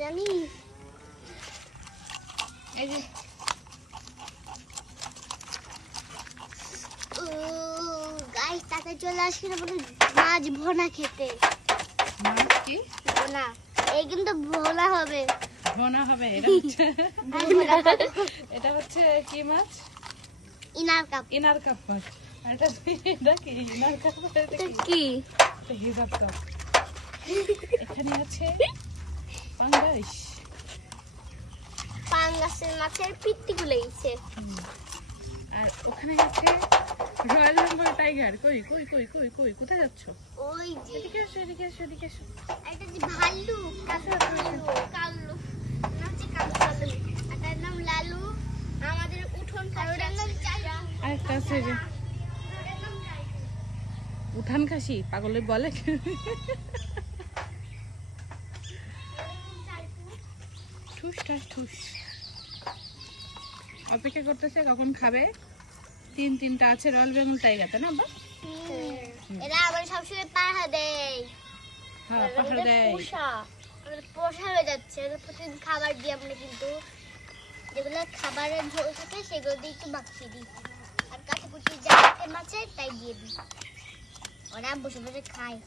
জানি এই যে গাইস তাতে চলে আসি না বলে মাছ ভোনা খেতে। মাছ কি ভোনা, এই কিন্তু ভোনা হবে। ভোনা হবে? এটা হচ্ছে কি মাছ? Inner cup. ইনার কাপ মাছ। এটা কি ইনার কাপ? এটা কি? এটা হিজাব কাপ। এখানে আছে পাঙ্গাস। পাঙ্গাসের মাছের পিত্তি গুলো গেছে। আর ওখানে আছে রয়্যাল বেঙ্গল টাইগার। কই কই কই কই কই কোথায় যাচ্ছ? ওই যে এদিকে আসো এদিকে আসো এদিকে আসো। এটা যে ভাল্লুক, কাল্লু নাচে কাল্লু, এটার নাম লালু। আমাদের উঠোন কাটার নাম চালু। আরেকটা আছে যে উঠান খাসি, পাগলে বলে। ঠুস ঠাস ঠুস। অপেক্ষা করতেছে কখন খাবে। তিনটা আছে রয়্যাল বেঙ্গল টাইগার, তাই না? এরা আবার সবসময় পাহা দেয়। হ্যাঁ, পাহাড় দেয়। পোষা হয়ে যাচ্ছে, প্রতিদিন খাবার দিই আমরা, কিন্তু যেগুলো খাবারের ঝোল থাকে সেগুলো দিয়ে একটু মাখিয়ে দিই, আর কাছে কুচি যা মাছের তাই দিয়ে দিই, ওরা বসে বসে খায়।